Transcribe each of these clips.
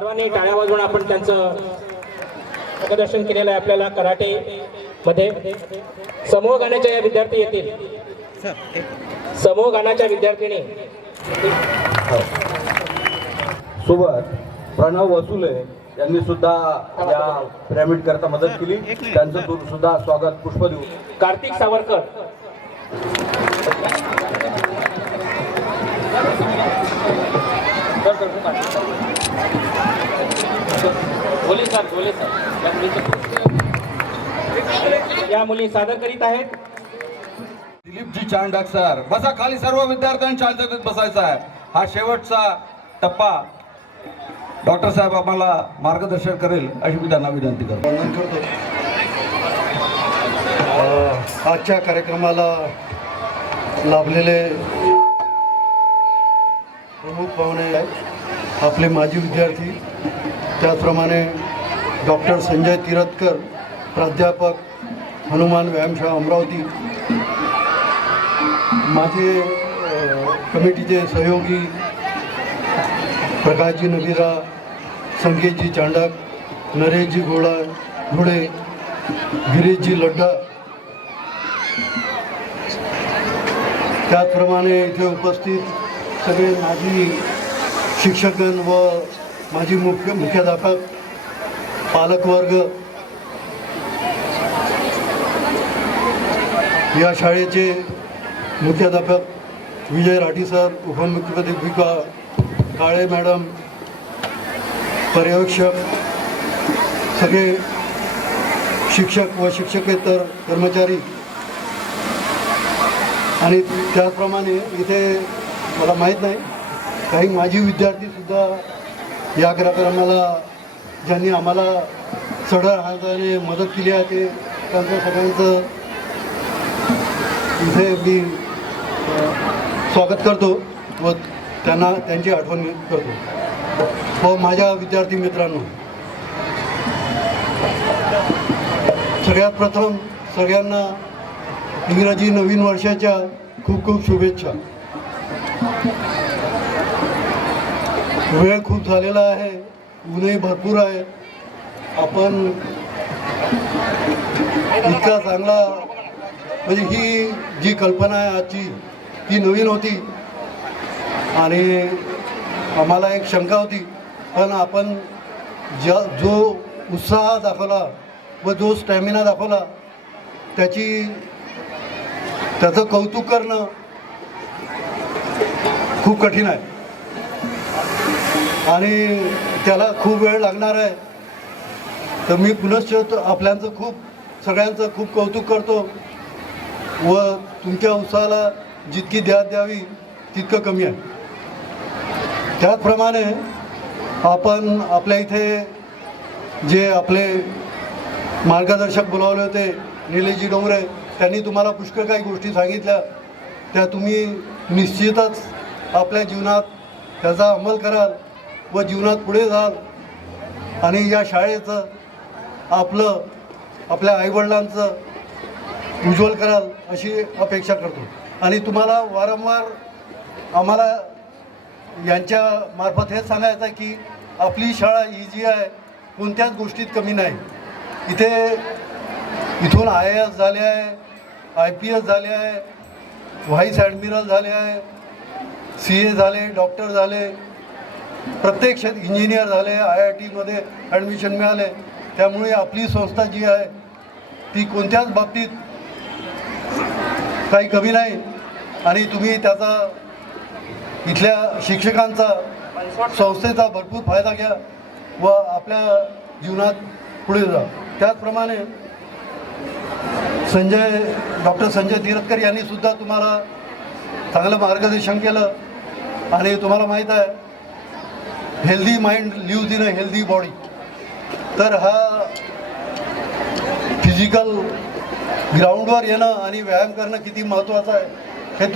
सर्वांनी टाळ्या वाजवून आपण त्यांचं मार्गदर्शन केलेलं आहे. आपल्याला कराटे मध्ये समूह गाण्याच्या या विद्यार्थी येतील. समूह गाण्याच्या विद्यार्थिनी सोबत प्रणव वसुले यांनी सुद्धा या पिरामिड करता मदत केली. त्यांचं सुद्धा स्वागत पुष्प देऊ. कार्तिक सावरकर, बोले सर या मुली सादर करीत आहेत. दिलीपजी चांडाक सर, बसा खाली. सर्व विद्यार्थ्यांनी शांततेत बसायचं आहे. हा शेवटचा टप्पा. डॉक्टर साहेब आम्हाला मार्गदर्शन करेल अशी मी त्यांना विनंती करतो. वंदन करतो. आजच्या कार्यक्रमाला लाभलेले प्रमुख पाहुणे आहेत आपले माजी विद्यार्थी, त्याचप्रमाणे डॉक्टर संजय तिरतकर, प्राध्यापक, हनुमान व्यायामशाळा अमरावती, माझे कमिटीचे सहयोगी प्रकाशजी नबीरा, संकेतजी चांडक, नरेशजी घोडे, गिरीशजी लड्डा, त्याचप्रमाणे इथे उपस्थित सगळे माजी शिक्षकगण व माजी मुख्याध्यापक, पालकवर्ग, या शाळेचे मुख्याध्यापक विजय राठी सर, उपमुख्याध्यापिका काळे मॅडम, पर्यवेक्षक, सगळे शिक्षक व शिक्षकेतर कर्मचारी आणि त्याचप्रमाणे इथे मला माहीत नाही काही माजी विद्यार्थीसुद्धा या कार्यक्रमाला ज्यांनी आम्हाला चढळ हाताने मदत केली आहे ते त्यांचं सगळ्यांचं इथे मी स्वागत करतो व त्यांना त्यांची आठवण करतो. व माझ्या विद्यार्थी मित्रांनो, सगळ्यात प्रथम सगळ्यांना इंग्रजी नवीन वर्षाच्या खूप खूप शुभेच्छा. वेळ खूप झालेला आहे, ऊनही भरपूर आहे. आपण इतका चांगला म्हणजे ही जी कल्पना आहे आजची ती नवीन होती आणि आम्हाला एक शंका होती, पण आपण जो उत्साह दाखवला व जो स्टॅमिना दाखवला त्याचं कौतुक करणं खूप कठीण आहे आणि त्याला खूप वेळ लागणार आहे. तर मी पुनश्च आपल्यांचं सगळ्यांचं खूप कौतुक करतो व तुमच्या उत्साहाला जितकी द्यावी तितकं कमी आहे. त्याचप्रमाणे आपण आपल्या इथे जे आपले मार्गदर्शक बोलावले होते निलेशजी डोंगरे, त्यांनी तुम्हाला पुष्कळ काही गोष्टी सांगितल्या, त्या तुम्ही निश्चितच आपल्या जीवनात त्याचा अंमल कराल व जीवनात पुढे जाल आणि या शाळेचं आपल्या आईवडिलांचं उज्ज्वल कराल अशी अपेक्षा करतो. आणि तुम्हाला वारंवार आम्हाला यांच्या मार्फत हेच सांगायचं आहे की आपली शाळा ही जी आहे कोणत्याच गोष्टीत कमी नाही. इथून IAS झाले आहे, IPS झाले आहे, व्हाईस ॲडमिरल झाले आहे, CA झाले, डॉक्टर झाले, प्रत्येक इंजिनियर झाले, IITमध्ये ॲडमिशन मिळाले. त्यामुळे आपली संस्था जी आहे ती कोणत्याच बाबतीत काही कमी नाही आणि तुम्ही त्याचा इथल्या शिक्षकांचा संस्थेचा भरपूर फायदा घ्या व आपल्या जीवनात पुढे जा. त्याचप्रमाणे डॉक्टर संजय तिरतकर यांनी सुद्धा तुम्हाला चांगलं मार्गदर्शन केलं आणि तुम्हाला माहीत आहे healthy mind lives in a healthy body. तर हा फिजिकल ग्राउंडवर येणं आणि व्यायाम करणं किती महत्त्वाचं आहे हे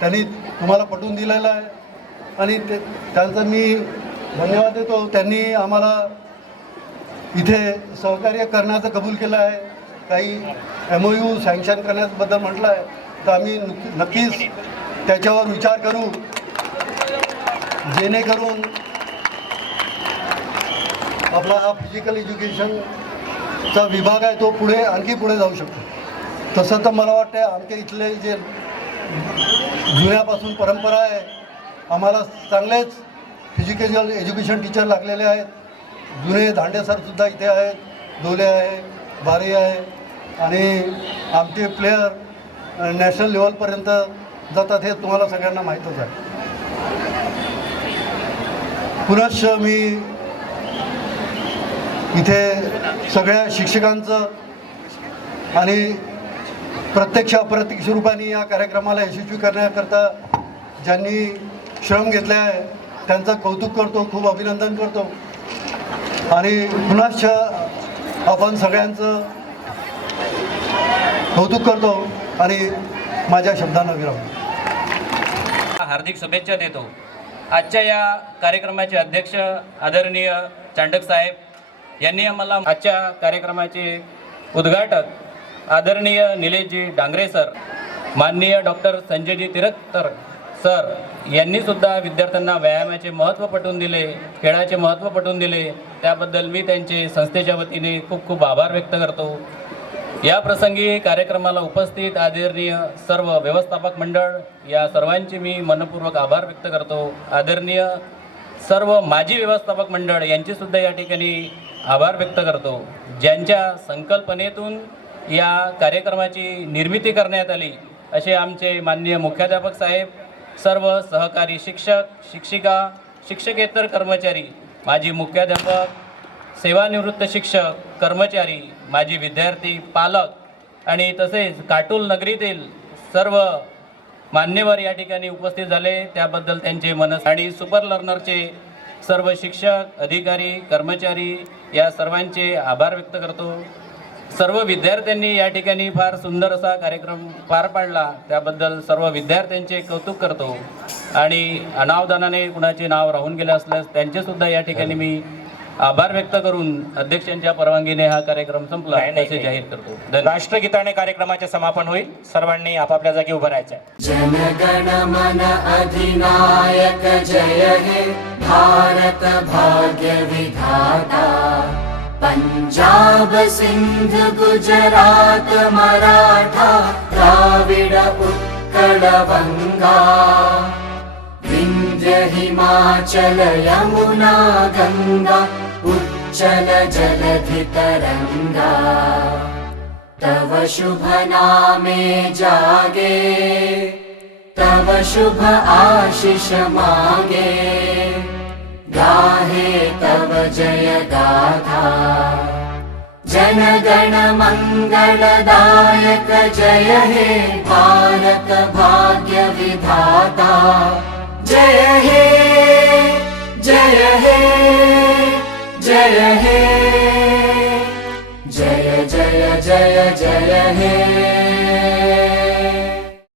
त्यांनी तुम्हाला पटवून दिलेलं आहे आणि त्यांचं मी धन्यवाद देतो. त्यांनी आम्हाला इथे सहकार्य करण्याचं कबूल केलं आहे. काही MOU सँक्शन करण्याबद्दल म्हटलं आहे तर आम्ही नक्कीच त्याच्यावर विचार करू जेणेकरून आपला हा फिजिकल एज्युकेशनचा विभाग आहे तो आणखी पुढे जाऊ शकतो. तसं तर मला वाटतं आमच्या इथले जे जुन्यापासून परंपरा आहे, आम्हाला चांगलेच फिजिकल एज्युकेशन टीचर लागलेले आहेत. जुने दांडे सरसुद्धा इथे आहेत, डोले आहे, बारे आहे आणि आमचे प्लेयर नॅशनल लेवलपर्यंत जातात हे तुम्हाला सगळ्यांना माहीतच आहे. पुनश्च मी इथे सगळ्या शिक्षकांचं आणि प्रत्यक्ष अप्रत्यक्ष रूपाने या कार्यक्रमाला यशस्वी करण्याकरता ज्यांनी श्रम घेतले आहे त्यांचं कौतुक करतो, खूप अभिनंदन करतो आणि पुनश्च आपण सगळ्यांचं कौतुक करतो आणि माझ्या शब्दांना विराम. हार्दिक शुभेच्छा देतो. आजच्या या कार्यक्रमाचे अध्यक्ष आदरणीय चांडक साहेब यांनी आम्हाला आजच्या कार्यक्रमाचे उद्घाटक आदरणीय निलेशजी डांगरे सर, माननीय डॉक्टर संजयजी तिरकतर सर यांनी सुद्धा विद्यार्थ्यांना व्यायामाचे महत्त्व पटवून दिले, खेळाचे महत्त्व पटवून दिले. त्याबद्दल मी त्यांचे संस्थेच्या वतीने खूप खूप आभार व्यक्त करतो. या प्रसंगी कार्यक्रमाला उपस्थित आदरणीय सर्व व्यवस्थापक मंडळ या सर्वांचे मी मनपूर्वक आभार व्यक्त करतो. आदरणीय सर्व माजी व्यवस्थापक मंडळ यांचे सुद्धा या ठिकाणी आभार व्यक्त करतो, ज्यांच्या संकल्पनेतून या कार्यक्रमाची निर्मिती करण्यात आली. असे आमचे माननीय मुख्याध्यापक साहेब, सर्व सहकारी शिक्षक, शिक्षिका, शिक्षकेतर कर्मचारी, माजी मुख्याध्यापक, सेवानिवृत्त शिक्षक, कर्मचारी, माजी विद्यार्थी, पालक आणि तसेच काटोल नगरीतील सर्व मान्यवर या ठिकाणी उपस्थित झाले. त्याबद्दल त्यांचे मनस आणि सुपर लर्नरचे सर्व शिक्षक, अधिकारी, कर्मचारी या सर्वांचे आभार व्यक्त करतो. सर्व विद्यार्थ्यांनी या ठिकाणी फार सुंदर असा कार्यक्रम पार पाडला, त्याबद्दल सर्व विद्यार्थ्यांचे कौतुक करतो आणि अनावधानाने कुणाचे नाव राहून गेले असल्यास त्यांचेसुद्धा या ठिकाणी मी आभार व्यक्त करून अध्यक्षांच्या परवानगीने हा कार्यक्रम संपला असे जाहीर करतो. राष्ट्रगीताने कार्यक्रमाचे समापन होईल. सर्वांनी आपापल्या जागी उभं राहायचं आहे. जनगण मन अधिनायक जय हे भारत भाग्य विधाता. पंजाब सिंध गुजरात मराठा द्राविड उत्कल गंगा. विंध्य हिमाचल यमुना गंगा उच्चल जलधि तरंगा. तव शुभ नामे जागे, तव शुभ आशीष मागे. गाहे तव जय गाथा. जनगण मंगलदायक जय हे भारत भाग्य विधाता. जय हे जय हे जय हे जय जय जय जय हे.